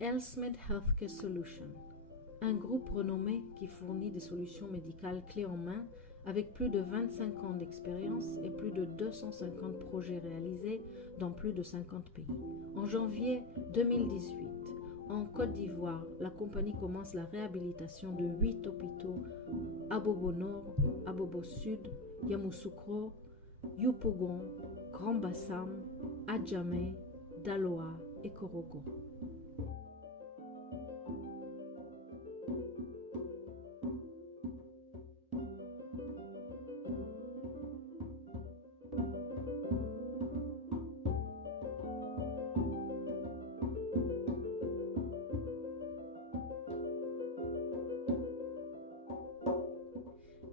HealthMed Healthcare Solutions, un groupe renommé qui fournit des solutions médicales clés en main avec plus de 25 ans d'expérience et plus de 250 projets réalisés dans plus de 50 pays. En janvier 2018, en Côte d'Ivoire, la compagnie commence la réhabilitation de 8 hôpitaux à Bobo Nord, à Bobo Sud, Yamoussoukro, Yopougon, Grand Bassam, Adjamé, Daloa et Korogo.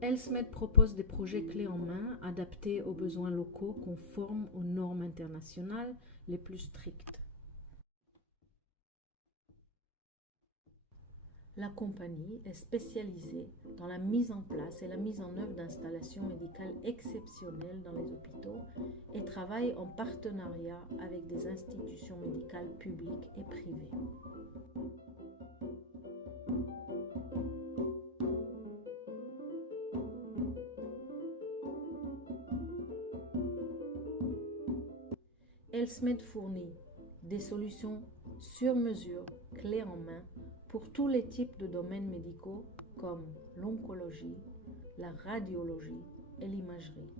HealthMed propose des projets clés en main adaptés aux besoins locaux conformes aux normes internationales les plus strictes. La compagnie est spécialisée dans la mise en place et la mise en œuvre d'installations médicales exceptionnelles dans les hôpitaux et travaille en partenariat avec des institutions médicales publiques et privées. HealthMed fournit des solutions sur mesure, clés en main, pour tous les types de domaines médicaux comme l'oncologie, la radiologie et l'imagerie.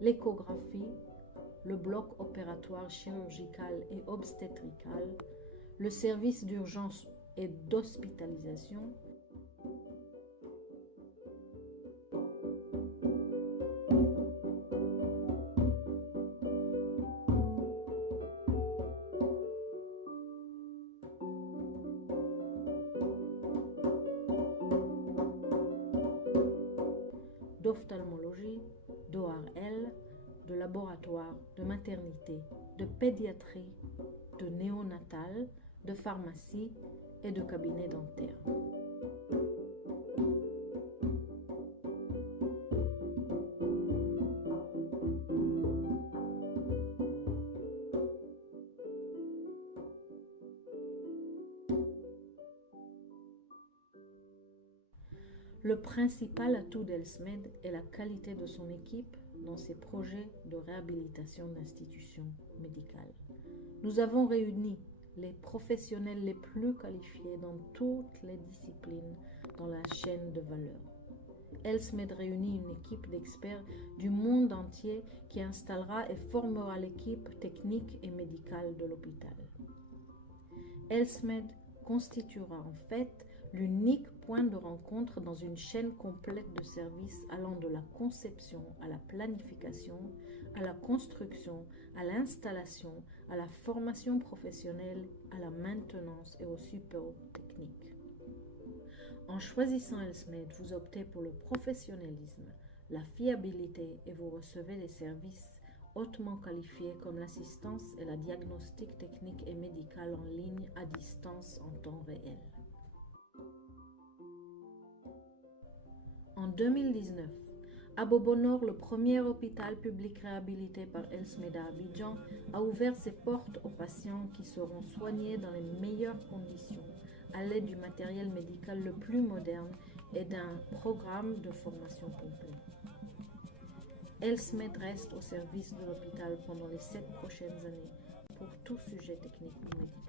L'échographie, le bloc opératoire chirurgical et obstétrical, le service d'urgence et d'hospitalisation, d'ophtalmologie, d'ORL, de laboratoire, de maternité, de pédiatrie, de néonatal, de pharmacie et de cabinet dentaire. Le principal atout d'HealthMed est la qualité de son équipe dans ses projets de réhabilitation d'institutions médicales. Nous avons réuni les professionnels les plus qualifiés dans toutes les disciplines dans la chaîne de valeur. HealthMed réunit une équipe d'experts du monde entier qui installera et formera l'équipe technique et médicale de l'hôpital. HealthMed constituera en fait l'unique point de rencontre dans une chaîne complète de services allant de la conception à la planification, à la construction, à l'installation, à la formation professionnelle, à la maintenance et au support technique. En choisissant HealthMed, vous optez pour le professionnalisme, la fiabilité et vous recevez des services hautement qualifiés comme l'assistance et la diagnostic technique et médicale en ligne à distance en temps réel. En 2019, à Bobo Nord, le premier hôpital public réhabilité par HealthMed à Abidjan a ouvert ses portes aux patients qui seront soignés dans les meilleures conditions à l'aide du matériel médical le plus moderne et d'un programme de formation complet. HealthMed reste au service de l'hôpital pendant les 7 prochaines années pour tout sujet technique ou médical.